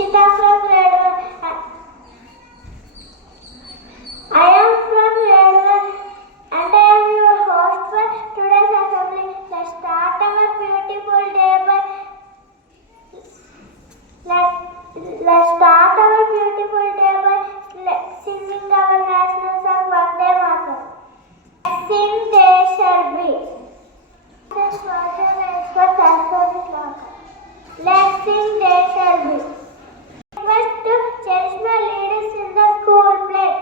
Rishita from grade 1. I am from grade 1 and I am your host for today's assembly. Let's start our beautiful day by singing our national song Vande Mataram. Sing they shall be. Let's sing they shall be. Request to cherish my leaders in the school play.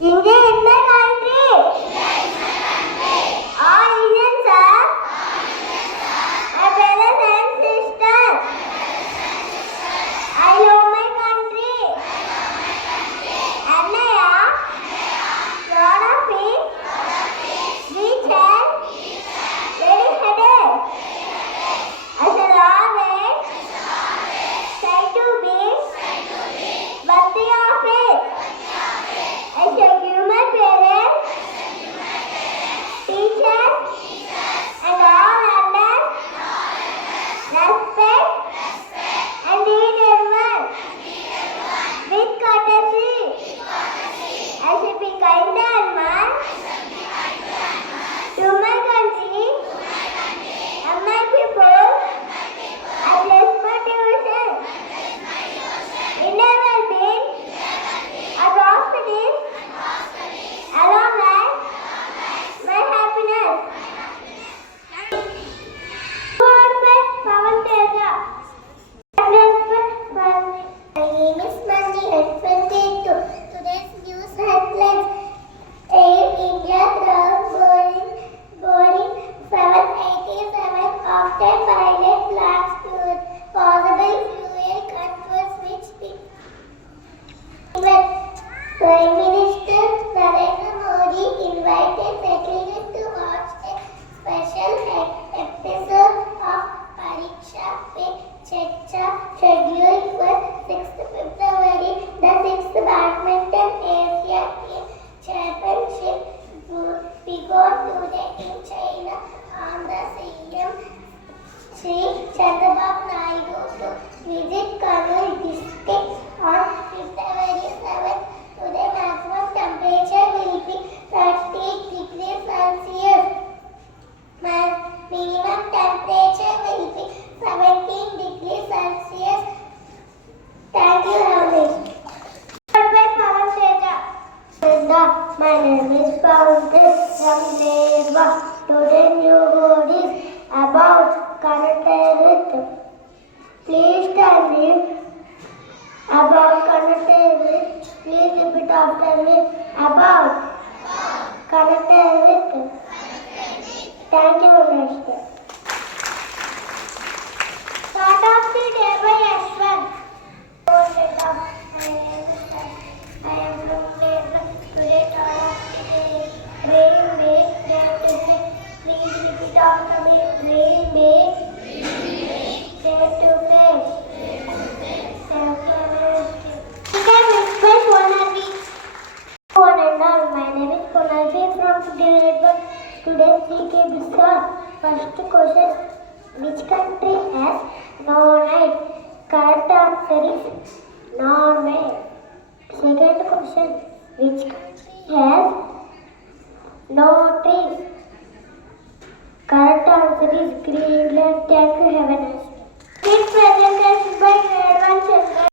India is my country. All Indians are my brothers and sisters. I love my country. And I am proud of it. Rich and very headed. I shall always try to be worthy of it. I shall give my parents, teachers, and all others respect and lead everyone with courtesy. I shall be kind and man to my country and my people. I bless my devotion in their well-being, a prosperity, a long life, my happiness. My name is Mandy at 22. Today's news headlines: Air India ground boarding 787 after pilot blasts fuel. Possible fuel controls which Prime Minister Narendra Modi invited faculty to watch a special episode of Pariksha Pe Charcha scheduled for 6th February. The 6th Badminton Asia Championship began today in China on the CM Sri Chandrababu Naidu to visit Kannur district on February 7th. Today maximum temperature will be 30 degrees Celsius. Minimum temperature will be 17 degrees Celsius. Thank you, Ramesh. My name is Pawan from Neva. Today new word is about connected. Please tell me about connected. Please repeat after me. About connected. Thank you, Master. Start of the day by Ashwin. I am from Neva. Today start of the day. Rain day, day to day. Please repeat after me. Rain day, day to day. Thank you, Master. My name is Konalji from grade 1. Today's GK Biscuit. First question: which country has no night? Correct answer is Norway. Second question: which country has no trees? Correct answer is Greenland. Thank you. Have a nice day.